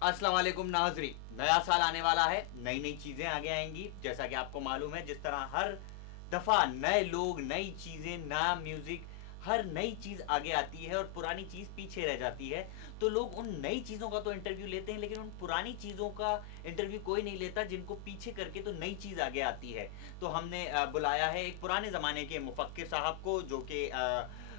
अस्सलाम वालेकुम नाज़रीन, नया साल आने वाला है, नई नई चीज़ें आगे आएंगी। जैसा कि आपको मालूम है, जिस तरह हर दफ़ा नए लोग, नई चीज़ें, नया म्यूज़िक, हर नई चीज़ आगे आती है और पुरानी चीज़ पीछे रह जाती है। तो लोग उन नई चीज़ों का तो इंटरव्यू लेते हैं, लेकिन उन पुरानी चीज़ों का इंटरव्यू कोई नहीं लेता जिनको पीछे करके तो नई चीज़ आगे आती है। तो हमने बुलाया है एक पुराने ज़माने के मुफक्किर साहब को, जो कि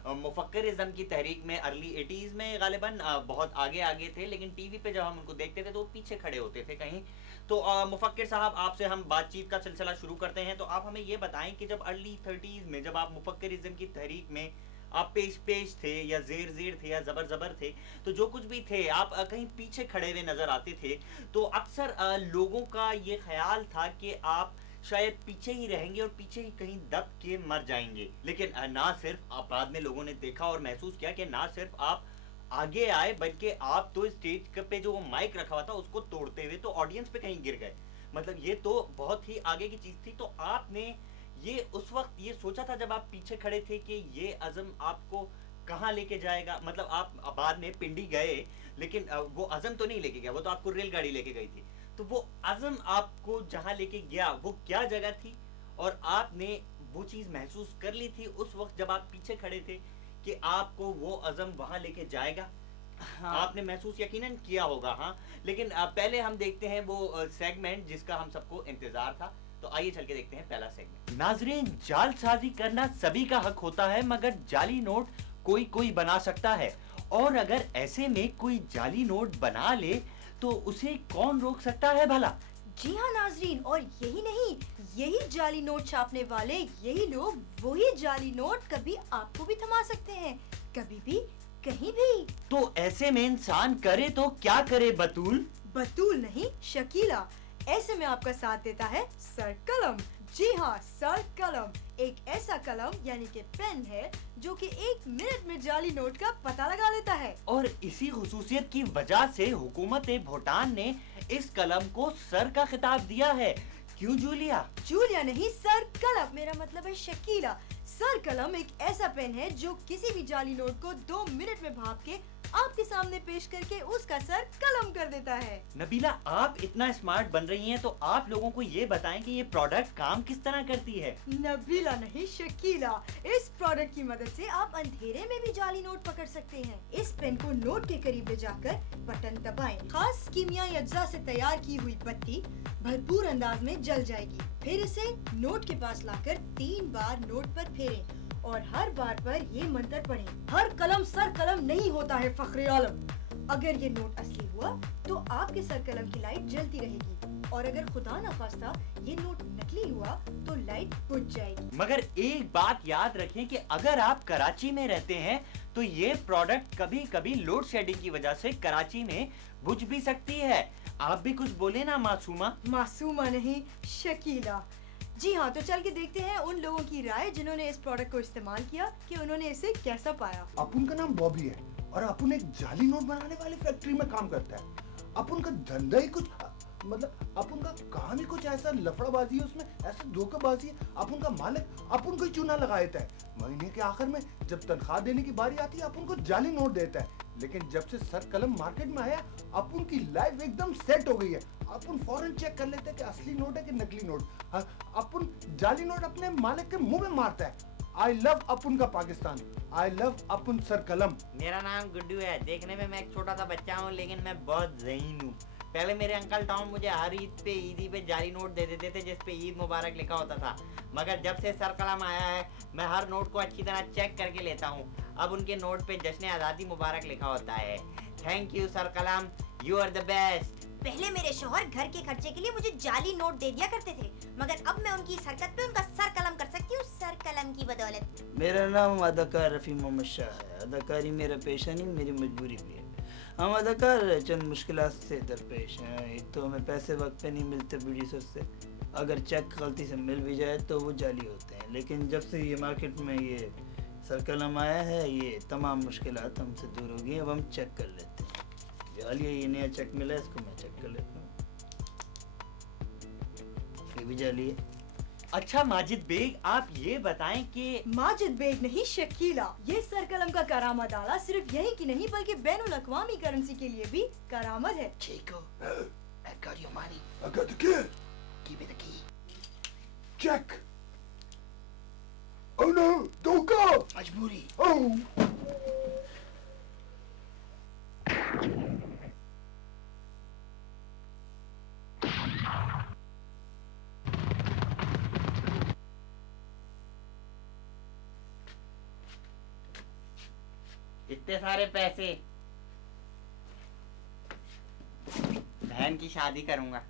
मुफक्किरिज़्म की तहरीक में अर्ली 80s में गालिबन बहुत आगे आगे थे, लेकिन टीवी पे जब हम उनको देखते थे तो वो पीछे खड़े होते थे कहीं। तो मुफक्किर साहब, आपसे हम बातचीत का सिलसिला शुरू करते हैं। तो आप हमें ये बताएं कि जब अर्ली 30s में, जब आप मुफक्किरिज़्म की तहरीक में आप पेश पेश थे या ज़ेर थे या ज़बर ज़बर थे, तो जो कुछ भी थे आप कहीं पीछे खड़े हुए नज़र आते थे। तो अक्सर लोगों का ये ख्याल था कि आप शायद पीछे ही रहेंगे और पीछे ही कहीं दब के मर जाएंगे। लेकिन ना सिर्फ आप, बाद में लोगों ने देखा और महसूस किया कि ना सिर्फ आप आगे आए, बल्कि आप तो स्टेज पे जो वो माइक रखा हुआ था उसको तोड़ते हुए तो ऑडियंस पे कहीं गिर गए। मतलब ये तो बहुत ही आगे की चीज़ थी। तो आपने ये उस वक्त ये सोचा था जब आप पीछे खड़े थे कि ये अज़म आपको कहाँ लेके जाएगा? मतलब आप बाद में पिंडी गए, लेकिन वो अज़म तो नहीं लेके गया, वो तो आपको रेलगाड़ी लेके गई थी। तो वो अज़म आपको जहाँ लेके गया वो क्या जगह थी, और आपने वो चीज़ महसूस कर ली थी उस वक्त जब आप पीछे खड़े थे कि आपको वो अज़म वहाँ लेके जाएगा? हाँ। आपने महसूस यकीनन किया होगा, हाँ। लेकिन पहले हम देखते हैं वो सेगमेंट जिसका हम सबको इंतजार था। तो आइए चल के देखते हैं पहला सेगमेंट। नाजरीन, जालसाजी करना सभी का हक होता है, मगर जाली नोट कोई कोई बना सकता है। और अगर ऐसे में कोई जाली नोट बना ले तो उसे कौन रोक सकता है भला? जी हाँ नाजरीन, और यही नहीं, यही जाली नोट छापने वाले यही लोग वही जाली नोट कभी आपको भी थमा सकते हैं, कभी भी, कहीं भी। तो ऐसे में इंसान करे तो क्या करे बतूल? बतूल नहीं, शकीला। ऐसे में आपका साथ देता है सर कलम। जी हाँ, सर कलम एक ऐसा कलम यानी कि पेन है जो कि 1 मिनट में जाली नोट का पता लगा लेता है। और इसी खुसूसियत की वजह से हुकूमत भूटान ने इस कलम को सर का खिताब दिया है। क्यों जूलिया? जूलिया नहीं, सर कलम, मेरा मतलब है शकीला। सर कलम एक ऐसा पेन है जो किसी भी जाली नोट को 2 मिनट में भाप के आपके सामने पेश करके उसका सर कलम कर देता है। नबीला, आप इतना स्मार्ट बन रही हैं तो आप लोगों को ये बताएं कि ये प्रोडक्ट काम किस तरह करती है। नबीला नहीं, शकीला। इस प्रोडक्ट की मदद से आप अंधेरे में भी जाली नोट पकड़ सकते हैं। इस पेन को नोट के करीब ले जाकर बटन दबाएं। खास कीमियाई अज्जा से तैयार की हुई बत्ती भरपूर अंदाज में जल जाएगी। फिर इसे नोट के पास लाकर 3 बार नोट पर फेरें और हर बार पर ये मंत्र पढ़ें, हर कलम सर कलम नहीं होता है फख्रे आलम। अगर ये नोट असली हुआ तो आपके सर कलम की लाइट जलती रहेगी, और अगर खुदा न खास्ता ये नोट नकली हुआ तो लाइट बुझ जाएगी। मगर एक बात याद रखें कि अगर आप कराची में रहते हैं तो ये प्रोडक्ट कभी कभी लोड शेडिंग की वजह से कराची में बुझ भी सकती है। आप भी कुछ बोले ना मासूमा। मासूमा नहीं, शकीला। जी हाँ, तो चल के देखते हैं उन लोगों की राय जिन्होंने इस प्रोडक्ट को इस्तेमाल किया कि उन्होंने इसे कैसा पाया। अपुन का नाम बॉबी है और अपुन एक जाली नोट बनाने वाली फैक्ट्री में काम करता है। अपुन का धंधा ही कुछ, मतलब अपुन का काम ही कुछ ऐसा लफड़ाबाजी है, उसमें ऐसा धोखाबाजी है। अपुन का मालिक अपुन को ही चूना लगा देता है। महीने के आखिर में जब तनख्वाह देने की बारी आती है अपुन को जाली नोट देता है। लेकिन जब से सर कलम मार्केट में आया अपुन की लाइफ एकदम सेट हो गई है। अपुन फौरन चेक कर लेते हैं कि असली नोट है कि नकली नोट। अपुन जाली नोट अपने मालिक के मुंह में मारता है। आई लव अपुन का पाकिस्तान, आई लव अपुन सर कलम। मेरा नाम गुड्डू है। देखने में मैं एक छोटा सा बच्चा हूँ, लेकिन मैं बहुत ज़हीन हूँ। पहले मेरे अंकल टॉम मुझे हर ईदी पे जाली नोट दे देते थे जिस पे ईद मुबारक लिखा होता था। मगर जब से सर कलम आया है मैं हर नोट को अच्छी तरह चेक करके लेता हूँ। अब उनके नोट पे जश्न आज़ादी मुबारक लिखा होता है। थैंक यू सर कलम, यू आर द बेस्ट। पहले मेरे शौहर घर के खर्चे के लिए मुझे जाली नोट दे दिया करते थे, मगर अब मैं उनकी इस हरकत पे उनका सर कलम कर सकती हूँ, सर कलम की बदौलत। मेरा नाम अदाकार रफ़ी मोहम्मद शाह है। अदाकारी मेरा पेशा नहीं, मेरी मजबूरी भी है। हम अदाकार चंद मुश्किलात से दरपेश हैं। एक तो हमें पैसे वक्त पे नहीं मिलते प्रोड्यूसर से, अगर चेक गलती से मिल भी जाए तो वो जाली होते हैं। लेकिन जब से ये मार्केट में ये सर कलम आया है ये तमाम मुश्किलात हमसे दूर हो गई। अब हम चेक कर लेते हैं। जाली ये नया चेक मिला है, इसको मैं चेक कर लेता हूँ। ये भी जाली है, अच्छा माजिद बेग, आप ये बताएं कि माजिद बेग नहीं, शकीला। ये सर कलम का करामत आला सिर्फ यही की नहीं बल्कि बैनुल अक़वामी करेंसी के लिए भी करामत है। Chico, I got your money. I got the key. Give me the key. Check. Oh no, धोखा. मजबूरी. Oh. इतने सारे पैसे, बहन की शादी करूंगा।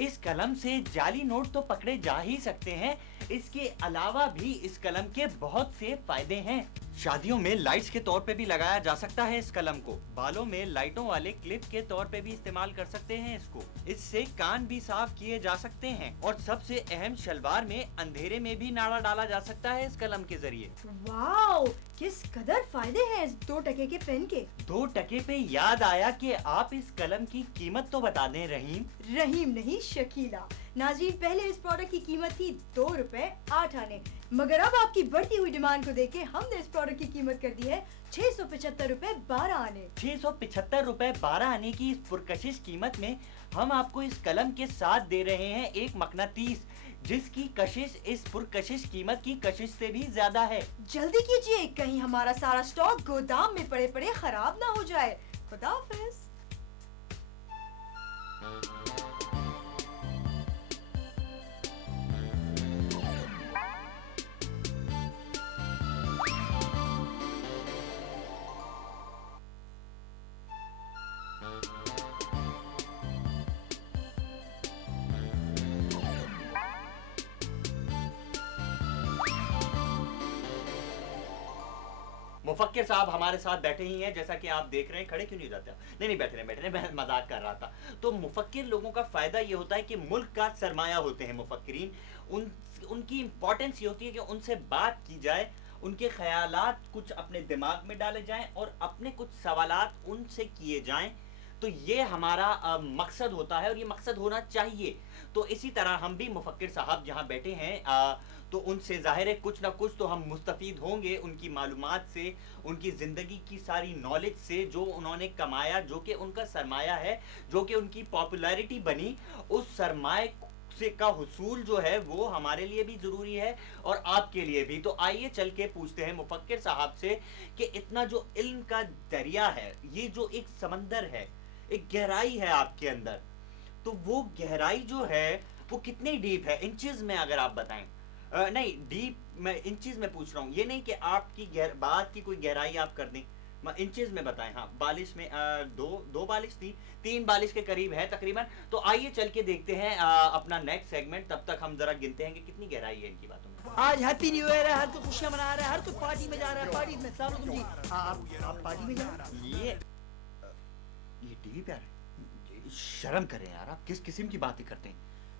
इस कलम से जाली नोट तो पकड़े जा ही सकते हैं, इसके अलावा भी इस कलम के बहुत से फायदे हैं। शादियों में लाइट्स के तौर पे भी लगाया जा सकता है इस कलम को। बालों में लाइटों वाले क्लिप के तौर पे भी इस्तेमाल कर सकते हैं इसको। इससे कान भी साफ किए जा सकते हैं और सबसे अहम, शलवार में अंधेरे में भी नाड़ा डाला जा सकता है इस कलम के जरिए। वाओ, किस कदर फायदे हैं इस 2 टके के पेन के। 2 टके पे याद आया कि आप इस कलम की कीमत तो बता दें रहीम। रहीम नहीं, शकीला। नाज़रीन, पहले इस प्रोडक्ट की कीमत थी 2 रुपए 8 आने, मगर अब आपकी बढ़ती हुई डिमांड को देख के हमने इस प्रोडक्ट की कीमत कर दी है 675 रुपए 12 आने। 675 रुपए 12 आने की इस पुरकशिश कीमत में हम आपको इस कलम के साथ दे रहे हैं एक मकनातीस, जिसकी कशिश इस पुरकशिश कीमत की कशिश से भी ज्यादा है। जल्दी कीजिए, कहीं हमारा सारा स्टॉक गोदाम में पड़े पड़े खराब ना हो जाए। खुदा हाफिज। मुफक्किर साहब हमारे साथ बैठे ही हैं, जैसा कि आप देख रहे हैं। खड़े क्यों नहीं हो जाते आप? नहीं बैठे रहे, मैं मजाक कर रहा था। तो मुफक्किर लोगों का फायदा ये होता है कि मुल्क का सरमाया होते हैं मुफक्किरीन। उनकी इंपॉर्टेंस ये होती है कि उनसे बात की जाए, उनके ख्यालात कुछ अपने दिमाग में डाले जाएं और अपने कुछ सवालात उनसे किए जाएं। तो ये हमारा मकसद होता है और ये मकसद होना चाहिए। तो इसी तरह हम भी मुफक्किर साहब जहाँ बैठे हैं तो उनसे ज़ाहिर है कुछ ना कुछ तो हम मुस्तफ़ीद होंगे, उनकी मालूमात से, उनकी ज़िंदगी की सारी नॉलेज से, जो उन्होंने कमाया, जो कि उनका सरमाया है, जो कि उनकी पॉपुलैरिटी बनी, उस सरमाए से का हुसूल जो है वो हमारे लिए भी ज़रूरी है और आपके लिए भी। तो आइए चल के पूछते हैं मुफक्किर साहब से कि इतना जो इल्म का दरिया है, ये जो एक समंदर है, एक गहराई है आपके अंदर, तो वो गहराई जो है वो कितनी डीप है इंचेस में, अगर आप बताएं। नहीं, डीप मैं इंचेस में पूछ रहा हूँ, ये नहीं कि आपकी बात की कोई गहराई आप कर दें, इंचेस में बताएं। हाँ, बालिश में दो बालिश थी, 3 बालिश के करीब है तकरीबन। तो आइए चल के देखते हैं अपना नेक्स्ट सेगमेंट। तब तक हम जरा गिनते हैं कि कितनी गहराई है इनकी बातों में। आज हैप्पी न्यू ईयर है, हर कोई खुशियां मना रहा है, हर कोई पार्टी में जा रहा है। पार्टी में सालों तुम जी, हाँ आप पार्टी में जा रहे हैं। ये डीप यार, शर्म करें यार, आप किस किस्म की बातें करते हैं?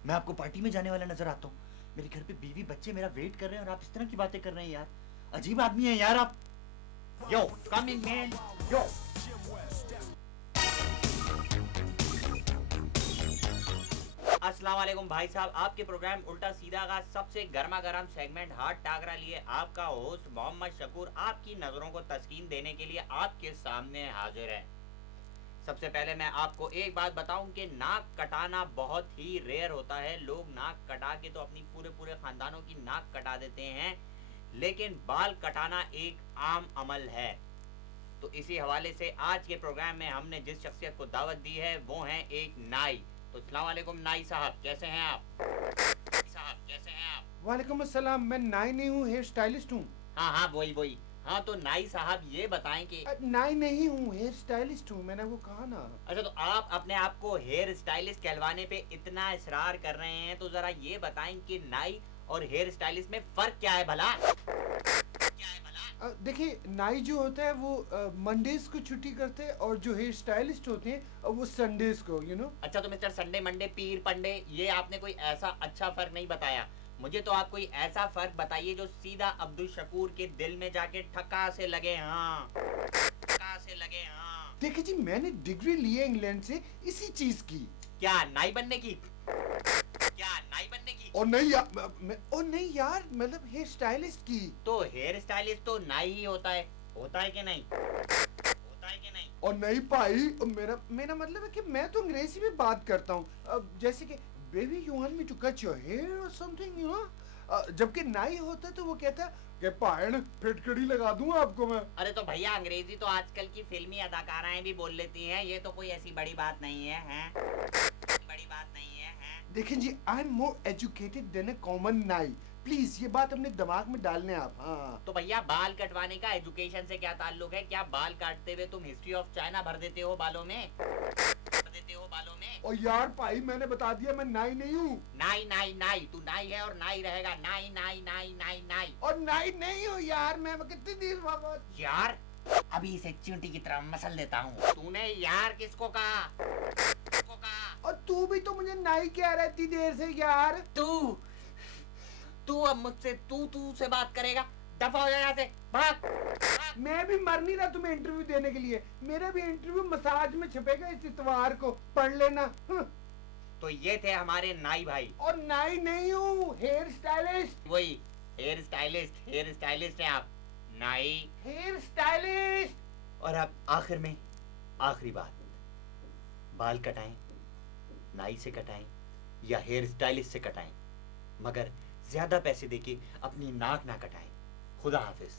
मैं आपको पार्टी में जाने वाला नजर आता हूँ? मेरे घर पे बीवी बच्चे मेरा वेट कर रहे हैं और आप इस तरह की बातें कर रहे हैं यार। अजीब आदमी है यार आप। यो कमिंग मैन, यो। अस्सलाम वालेकुम भाई साहब, आपके प्रोग्राम उल्टा सीधा का सबसे गर्मा गर्म सेगमेंट हाथ टाकरा लिए आपका होस्ट मोहम्मद शकूर आपकी नजरों को तस्कीन देने के लिए आपके सामने हाजिर है। सबसे पहले मैं आपको एक बात बताऊं कि नाक कटाना बहुत ही रेयर होता है। लोग नाक कटा के तो अपनी पूरे खानदानों की नाक कटा देते हैं, लेकिन बाल कटाना एक आम अमल है। तो इसी हवाले से आज के प्रोग्राम में हमने जिस शख्सियत को दावत दी है वो है एक नाई। तो अस्सलाम वालेकुम नाई साहब, कैसे हैं आप? वालेकुम अस्सलाम। मैं नाई नहीं हूँ, हेयर स्टाइलिस्ट हूँ। हाँ वही। हाँ, तो नाई साहब ये बताएं कि नाई नहीं हूँ, हेयर स्टाइलिस्ट हूँ, मैंने वो कहा ना। अच्छा, तो आप अपने आप को हेयर स्टाइलिस्ट कहलवाने पे इतना इसरार कर रहे हैं, तो जरा ये बताएं कि नाई और हेयर स्टाइलिस्ट में फर्क क्या है भला? देखिए, नाई जो होता है वो मंडेज को छुट्टी करते हैं और जो हेयर स्टाइलिस्ट होते हैं वो संडेज को, यू नो। अच्छा, तो मिस्टर संडे मंडे पीर पंडे, ये आपने कोई ऐसा अच्छा फर्क नहीं बताया मुझे। तो आप कोई ऐसा फर्क बताइए जो सीधा अब्दुल शकूर के दिल में जाके ठक्का से लगे। हाँ, ठक्का से लगे। हाँ, देखिए जी, मैंने डिग्री ली है इंग्लैंड से इसी चीज की। क्या नाई बनने की? और नहीं ओ नहीं यार, मतलब हेयर स्टाइलिस्ट की। तो हेयर स्टाइलिस्ट तो नाई ही होता है कि नहीं? होता है कि नहीं? और नहीं भाई, मेरा मतलब है कि मैं तो अंग्रेजी में बात करता हूँ, जैसे कि baby you want me to cut your hair और समथिंग, यू नो। जबकि नाई होता है तो वो कहता है कि पायन फिटकड़ी लगा दूं आपको मैं। अरे तो भैया अंग्रेजी तो आजकल की फिल्मी अदाकाराएं भी बोल लेती हैं, ये तो कोई ऐसी बड़ी बात नहीं है, हैं? बड़ी बात नहीं है, हैं? देखें जी, I am more educated than a common नाई, प्लीज ये बात अपने दिमाग में डालने आप। हाँ तो भैया बाल कटवाने का एजुकेशन से क्या ताल्लुक है? क्या बाल काटते हुए तुम हिस्ट्री ऑफ चाइना भर देते हो बालों में? और यार भाई मैंने बता दिया मैं नाई नहीं हूँ। नाई नाई नाई, तू नाई है और नाई रहेगा, नाई नाई नाई नाई नाई। और नाई नहीं हूँ यार मैं कितनी देर बाद। यार अभी इसे चींटी की तरह मसल देता हूँ। तूने यार किसको कहा? किसको कहा? और तू भी तो मुझे नाई कह रहा है इतनी देर से यार। तू अब मुझसे तू से बात करेगा? दफा हो जा यहाँ से, भाग। मैं भी मर नहीं रहा तुम्हें इंटरव्यू देने के लिए, मेरा भी इंटरव्यू मसाज में छपेगा इस इतवार को, पढ़ लेना। तो ये थे हमारे नाई भाई। और नाई नहीं हूँ, हेयर स्टाइलिस्ट। वही हेयर स्टाइलिस्ट है आप, नाई हेयर स्टाइलिस्ट। और अब आखिर में आखिरी बात, बाल कटाएं, नाई से कटाएं या हेयर स्टाइलिस्ट से कटाएं, मगर ज्यादा पैसे देके अपनी नाक ना कटाएं। खुदा हाफिज।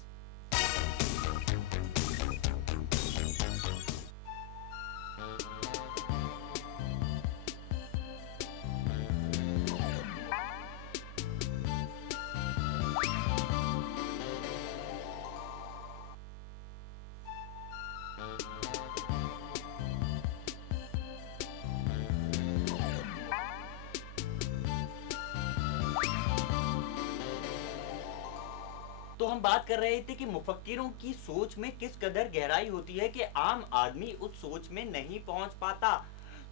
तो हम बात कर रहे थे कि मुफक्किरों की सोच में किस कदर गहराई होती है कि आम आदमी उस सोच में नहीं पहुंच पाता।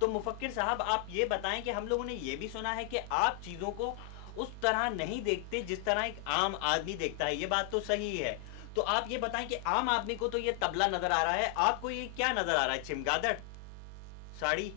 तो मुफक्किर साहब आप ये बताएं कि हम लोगों ने ये भी सुना है कि आप चीजों को उस तरह नहीं देखते जिस तरह एक आम आदमी देखता है, ये बात तो सही है। तो आप ये बताएं कि आम आदमी को तो ये तबला नजर आ रहा है, आपको ये क्या नजर आ रहा है? चिमगादड़, साड़ी,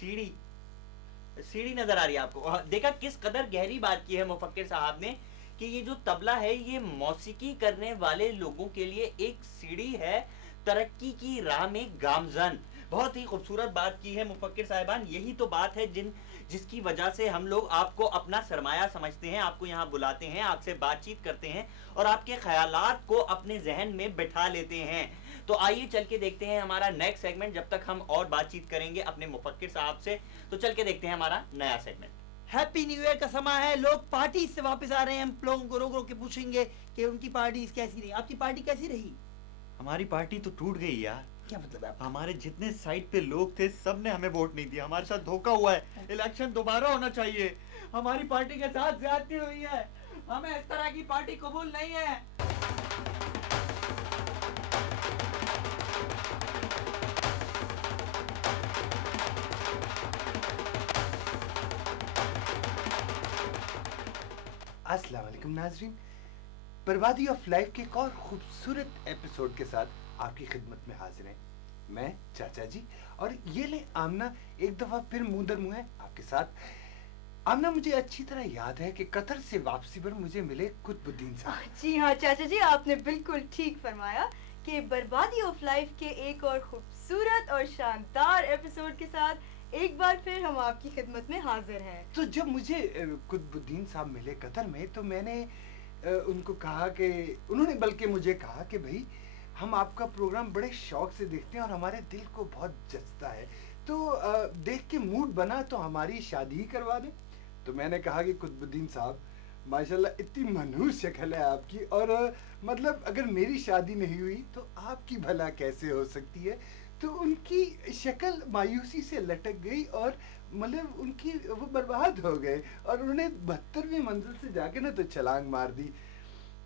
सीढ़ी नजर आ रही है आपको? और देखा किस कदर गहरी बात की है मुफक्किर साहब ने कि ये जो तबला है ये मौसीकी करने वाले लोगों के लिए एक सीढ़ी है तरक्की की राह में गामजन। बहुत ही खूबसूरत बात की है मुफक्किर साहिबान। यही तो बात है जिसकी वजह से हम लोग आपको अपना सरमाया समझते हैं, आपको यहाँ बुलाते हैं, आपसे बातचीत करते हैं और आपके ख्यालात को अपने जहन में बिठा लेते हैं। तो आइए चल के देखते हैं हमारा नेक्स्ट सेगमेंट। जब तक हम और बातचीत करेंगे अपने मुफक्किर साहब से, तो चल के देखते हैं हमारा नया सेगमेंट। हैप्पी न्यू ईयर का समय है, लोग पार्टी से वापस आ रहे हैं, हम लोगों को रोक रोक के पूछेंगे कि उनकी पार्टी कैसी रही। आपकी पार्टी कैसी रही? हमारी पार्टी तो टूट गई यार। क्या मतलब है आपका? हमारे जितने साइड पे लोग थे सब ने हमें वोट नहीं दिया, हमारे साथ धोखा हुआ है। इलेक्शन दोबारा होना चाहिए। हमारी पार्टी के साथ ज्यादती हुई है, हमें इस तरह की पार्टी कबूल नहीं है। अस्सलाम वालेकुम नाजरीन, बर्बादी ऑफ लाइफ के एक और खूबसूरत एपिसोड के साथ आपकी खिदमत में हाजिर हैं मैं चाचा जी। और ये ले आमना एक दफा फिर मुंह दर मुंह है आपके साथ। आमना, मुझे अच्छी तरह याद है कि कतर से वापसी पर मुझे मिले कुतुबुद्दीन साहब। जी हाँ चाचा जी, आपने बिल्कुल ठीक फरमाया कि बर्बादी ऑफ लाइफ के एक और खूबसूरत और शानदार एपिसोड के साथ एक बार फिर हम आपकी खिदमत में हाजिर हैं। तो जब मुझे कुतुबुद्दीन साहब मिले कतर में तो मैंने उनको कहा कि उन्होंने बल्कि मुझे कहा कि भाई हम आपका प्रोग्राम बड़े शौक से देखते हैं और हमारे दिल को बहुत जचता है, तो देख के मूड बना तो हमारी शादी ही करवा दें। तो मैंने कहा कि कुतुबुद्दीन साहब माशाल्लाह इतनी मनहूस शक्ल है आपकी, और मतलब अगर मेरी शादी नहीं हुई तो आपकी भला कैसे हो सकती है। तो उनकी शक्ल मायूसी से लटक गई और मतलब उनकी वो बर्बाद हो गए और उन्होंने 72वीं मंजिल से जाके ना तो छलांग मार दी।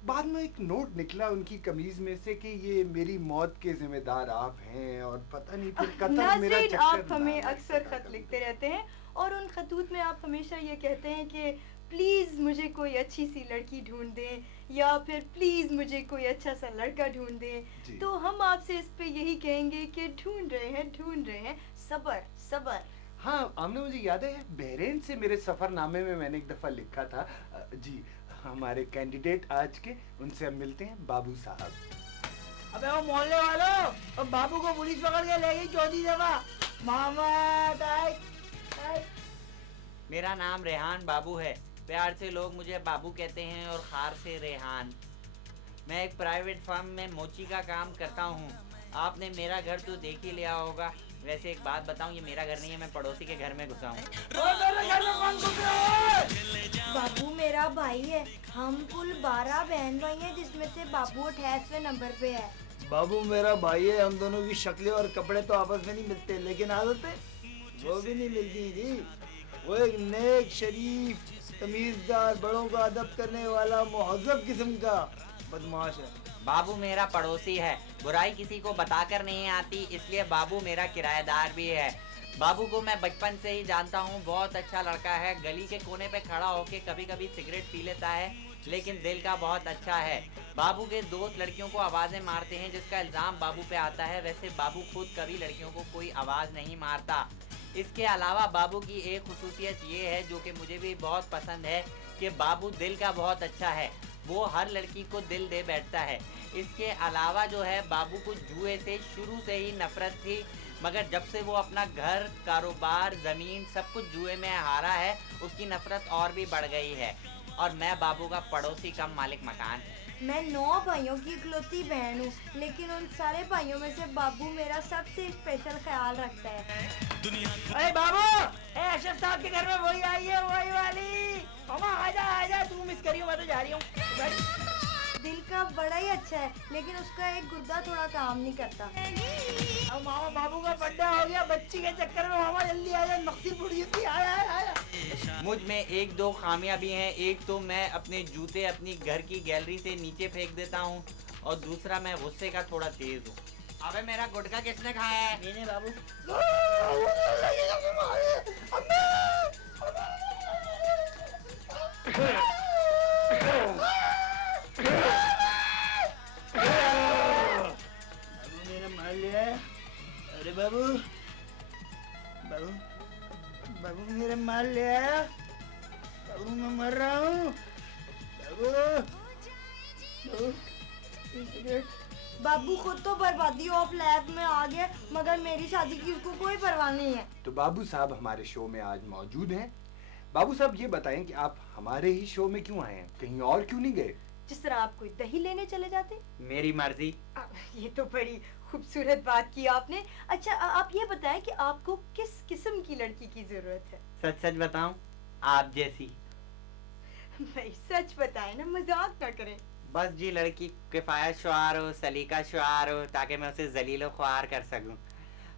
बाद में एक नोट निकला उनकी कमीज में से कि ये मेरी मौत के जिम्मेदार आप हैं, और पता नहीं फिर कतर मेरा नाज़रीन, चक्कर आप हमें लगा अक्सर कतर खत में। लिखते रहते हैं और उन खतूत में आप हमेशा ये कहते हैं कि प्लीज़ मुझे कोई अच्छी सी लड़की ढूंढ दें या फिर प्लीज़ मुझे कोई अच्छा सा लड़का ढूंढ दें। जी। तो हम आपसे इस पे यही कहेंगे कि ढूंढ रहे हैं, सब्र सब्र। हाँ, आमना मुझे याद है बहरीन से मेरे सफरनामे में मैंने एक दफा लिखा था। जी, हमारे कैंडिडेट आज के, उनसे हम मिलते हैं, बाबू साहब। अबे वो मोहल्ले वालों, अब बाबू को पुलिस पकड़ के ले गई चौथी दफा। मामा मेरा नाम रेहान बाबू है। प्यार से लोग मुझे बाबू कहते हैं और खार से रेहान। मैं एक प्राइवेट फर्म में मोची का काम करता हूँ। आपने मेरा घर तो देख ही लिया होगा। वैसे एक बात बताऊँ, ये मेरा घर नहीं है, मैं पड़ोसी के घर में घुसा हूँ। बाबू मेरा भाई है। हम कुल 12 बहन भाई हैं, जिसमें से बाबू 28वें नंबर पे है। बाबू मेरा भाई है। हम दोनों की शक्लें और कपड़े तो आपस में नहीं मिलते, लेकिन आदतें वो भी नहीं मिलती जी। वो एक नेक, शरीफ, तमीज़दार, बड़ों का अदब करने वाला, मुहज़्ज़ब किस्म का बदमाश है। बाबू मेरा पड़ोसी है। बुराई किसी को बताकर नहीं आती, इसलिए बाबू मेरा किराएदार भी है। बाबू को मैं बचपन से ही जानता हूँ। बहुत अच्छा लड़का है। गली के कोने पे खड़ा होके कभी कभी सिगरेट पी लेता है, लेकिन दिल का बहुत अच्छा है। बाबू के दोस्त लड़कियों को आवाज़ें मारते हैं, जिसका इल्ज़ाम बाबू पे आता है। वैसे बाबू खुद कभी लड़कियों को कोई आवाज़ नहीं मारता। इसके अलावा बाबू की एक खुसूसियत ये है, जो कि मुझे भी बहुत पसंद है, कि बाबू दिल का बहुत अच्छा है। वो हर लड़की को दिल दे बैठता है। इसके अलावा जो है, बाबू को जुए से शुरू से ही नफरत थी, मगर जब से वो अपना घर, कारोबार, ज़मीन सब कुछ जुए में हारा है, उसकी नफरत और भी बढ़ गई है। और मैं बाबू का पड़ोसी कम मालिक मकान। मैं 9 भाइयों की इकलौती बहन हूँ, लेकिन उन सारे भाइयों में से बाबू मेरा सबसे स्पेशल ख्याल रखता है। अरे बाबू, अशरफ साहब के घर में वही आई है, वही वाली। मामा आजा आजा, तू मिस करी हो, मैं तो जा रही हूँ। दिल का बड़ा ही अच्छा है, लेकिन उसका एक गुर्दा थोड़ा काम नहीं करता। अब मामा बाबू का बर्थडे हो गया, बच्ची के चक्कर में मामा जल्दी आ जा, मक्सी पूरी होती। आया आया। मुझ में एक दो खामियां भी हैं। एक तो मैं अपने जूते अपनी घर की गैलरी से नीचे फेंक देता हूँ, और दूसरा मैं गुस्से का थोड़ा तेज हूँ। अबे मेरा गुटखा किसने खाया है? मैंने बाबू। बाबू मेरा मार लिया। अरे बाबू, बाबू, बाबू मेरा मार लिया। बाबू मैं मर रहा हूँ। बाबू, बाबू, बाबू खुद तो बर्बादी ऑफ लैब में आ गया, मगर मेरी शादी की उसको कोई परवाह नहीं है। तो बाबू साहब हमारे शो में आज मौजूद हैं। बाबू साहब ये बताएं कि आप हमारे ही शो में क्यों आए हैं, कहीं और क्यों नहीं गए? जिस तरह आप कोई दही लेने चले जाते। मेरी मर्जी। ये तो बड़ी खूबसूरत बात की आपने। अच्छा, आप ये बताएं कि आपको किस किस्म की लड़की की जरूरत है? सच सच बताऊं, आप जैसी। भाई सच बताएं ना, मजाक ना करें। बस जी, लड़की किफ़ायत शुआर हो, सलीका शुआर हो, ताकि मैं उसे जलीलो ख्वार कर सकूं।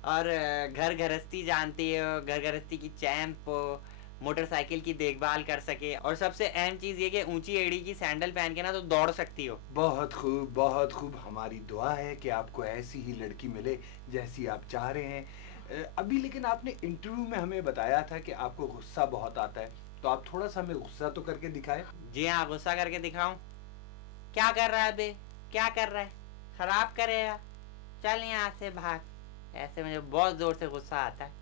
और घर गृहस्थी जानती हो, घर गृहस्थी की चैंप हो, मोटरसाइकिल की देखभाल कर सके, और सबसे अहम चीज़ ये कि ऊंची एड़ी की सैंडल पहन के ना तो दौड़ सकती हो। बहुत खूब, बहुत खूब। हमारी दुआ है कि आपको ऐसी ही लड़की मिले जैसी आप चाह रहे हैं। अभी लेकिन आपने इंटरव्यू में हमें बताया था कि आपको गुस्सा बहुत आता है, तो आप थोड़ा सा हमें गुस्सा तो करके दिखाएं। जी हाँ, गुस्सा करके दिखाऊं? क्या कर रहा है बे? क्या कर रहा है? खराब करेगा? चल यहाँ से भाग। ऐसे मुझे बहुत जोर से गुस्सा आता है।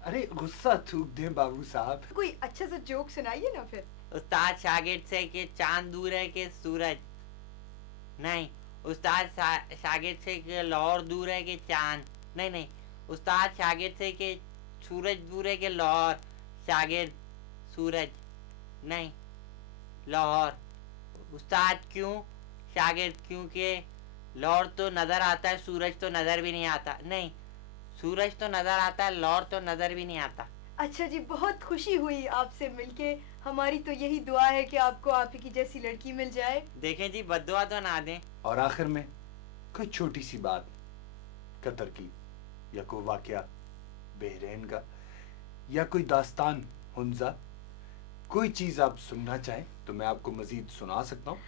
अरे गुस्सा थूक दें बाबू साहब। कोई अच्छा सा जोक सुनाइए ना फिर। उस्ताद शागिर्द से कि चांद दूर है कि सूरज? नहीं। उस्ताद शागिर्द से कि लाहौर दूर है कि चांद? नहीं नहीं। उस्ताद शागिर्द से कि सूरज दूर है कि लाहौर? शागिर्द सूरज नहीं, लाहौर। उस्ताद क्यों? शागिर्द क्योंकि लाहौर तो नज़र आता है, सूरज तो नज़र भी नहीं आता। नहीं, सूरज तो नज़र आता है, लाहौर तो नज़र भी नहीं आता। अच्छा जी, बहुत खुशी हुई आपसे मिलके। हमारी तो यही दुआ है कि आपको आप ही की जैसी लड़की मिल जाए। देखें जी, बद्दुआ तो ना दें। और आखिर में कोई छोटी सी बात, कतर की, या कोई वाकया बहरीन का, या कोई दास्तान हुंजा, कोई चीज आप सुनना चाहें तो मैं आपको मजीद सुना सकता हूँ।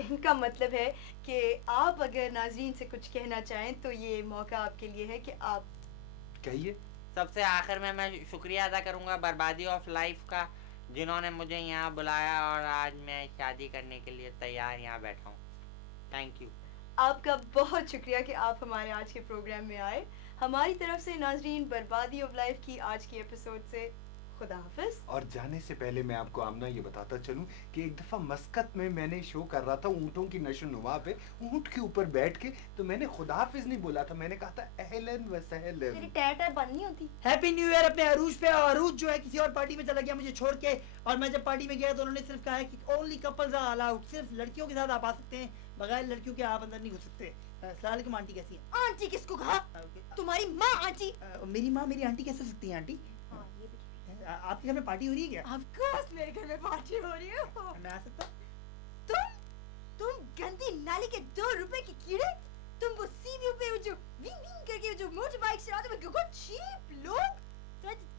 इनका मतलब है कि आप अगर नाज़रीन से कुछ कहना चाहें तो ये मौका आपके लिए है कि आप कहिए। सबसे आखिर में मैं शुक्रिया अदा करूंगा बर्बादी ऑफ लाइफ का, जिन्होंने मुझे यहाँ बुलाया और आज मैं शादी करने के लिए तैयार यहाँ बैठा हूँ। Thank you. आपका बहुत शुक्रिया कि आप हमारे आज के प्रोग्राम में आए। हमारी तरफ से नाजरीन बर्बादी ऑफ लाइफ की आज की एपिसोड से खुदा हाफिज। और जाने से पहले मैं आपको आमना ये बताता चलूं कि एक दफा मस्कत में मैंने शो कर रहा था ऊँटों की नशोनुमा पे, ऊँट के ऊपर बैठ के, तो मैंने खुदा हाफिज नहीं बोला था, मैंने कहा था अहलन व सहलन। तेरी टैटर बंद नहीं होती। हैप्पी न्यू ईयर अपने अरूज पे। और अरूज जो है किसी और पार्टी में चला गया मुझे छोड़ के, और मैं जब पार्टी में गया तो उन्होंने सिर्फ कहा है कि ओनली कपल्स आर अलाउड, सिर्फ लड़कियों के साथ आप आ सकते हैं, बगैर लड़कियों के आप अंदर नहीं घुस सकते। अस्सलाम वालेकुम आंटी, कैसी हैं? आंटी किसको कहा? तुम्हारी माँ आंटी। मेरी माँ मेरी आंटी कैसे हो सकती है आंटी? हाँ, ये भी ठीक आपके घर में पार्टी हो रही है क्या? ऑफ कोर्स मेरे घर में पार्टी हो रही है। मैं आ सकता हूँ? तुम गंदी नाली के 2 रुपए की कीड़े, तुम वो सीवीओ पे जो विंग विंग करके जो मोटर बाइक से आते हो, चीप लोग।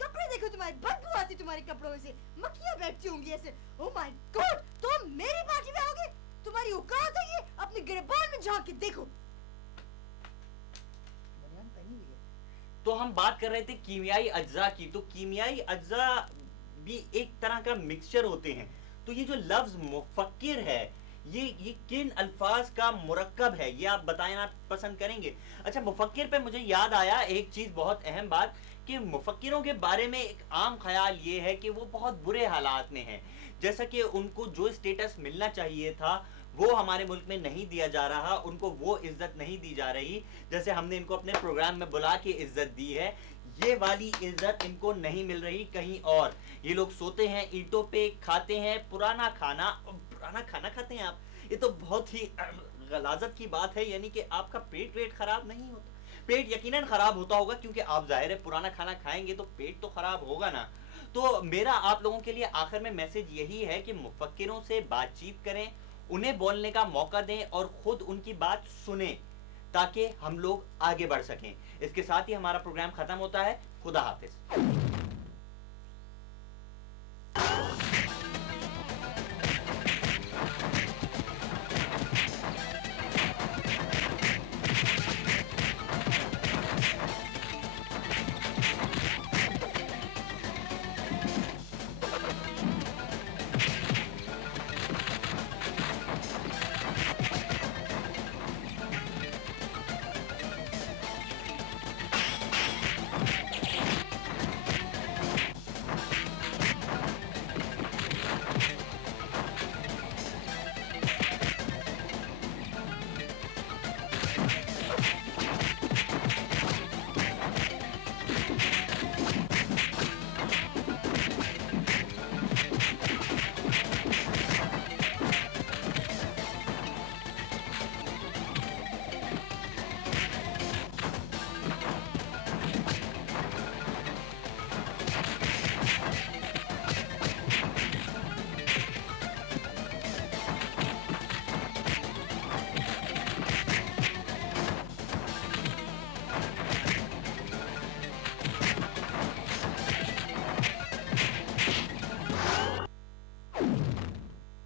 कपड़े देखो तुम्हारे, बदबू आती तुम्हारे कपड़ों से, मक्खियां बैठती होंगी ऐसे। ओह माय गॉड, तुम मेरी पार्टी में आओगे? तुम्हारी औकात है ये? अपने गिरबान में झांक के देखो। तो हम बात कर रहे थे कीमियाई अज्जा की। तो कीमियाई अज्जा भी एक तरह का मिक्सचर होते हैं। तो ये जो लफ्ज मुफक्किर है, ये किन अल्फाज का मुरक्कब है, ये आप बताना पसंद करेंगे? अच्छा, मुफक्किर पे मुझे याद आया एक चीज, बहुत अहम बात, कि मुफक्किरों के बारे में एक आम ख्याल ये है कि वो बहुत बुरे हालात में हैं। जैसा कि उनको जो स्टेटस मिलना चाहिए था वो हमारे मुल्क में नहीं दिया जा रहा, उनको वो इज्जत नहीं दी जा रही जैसे हमने इनको अपने प्रोग्राम में बुला के इज्जत दी है। ये वाली इज्जत इनको नहीं मिल रही कहीं और। ये लोग सोते हैं ईंटों पे, खाते हैं पुराना खाना खाते हैं आप। ये तो बहुत ही गलाजत की बात है, यानी कि आपका पेट खराब नहीं होता। पेट यकीनन खराब होता होगा, क्योंकि आप जाहिर है पुराना खाना खाएंगे तो पेट तो खराब होगा ना। तो मेरा आप लोगों के लिए आखिर में मैसेज यही है कि मुफक्किरों से बातचीत करें, उन्हें बोलने का मौका दें और खुद उनकी बात सुने, ताकि हम लोग आगे बढ़ सकें। इसके साथ ही हमारा प्रोग्राम खत्म होता है। खुदा हाफिज।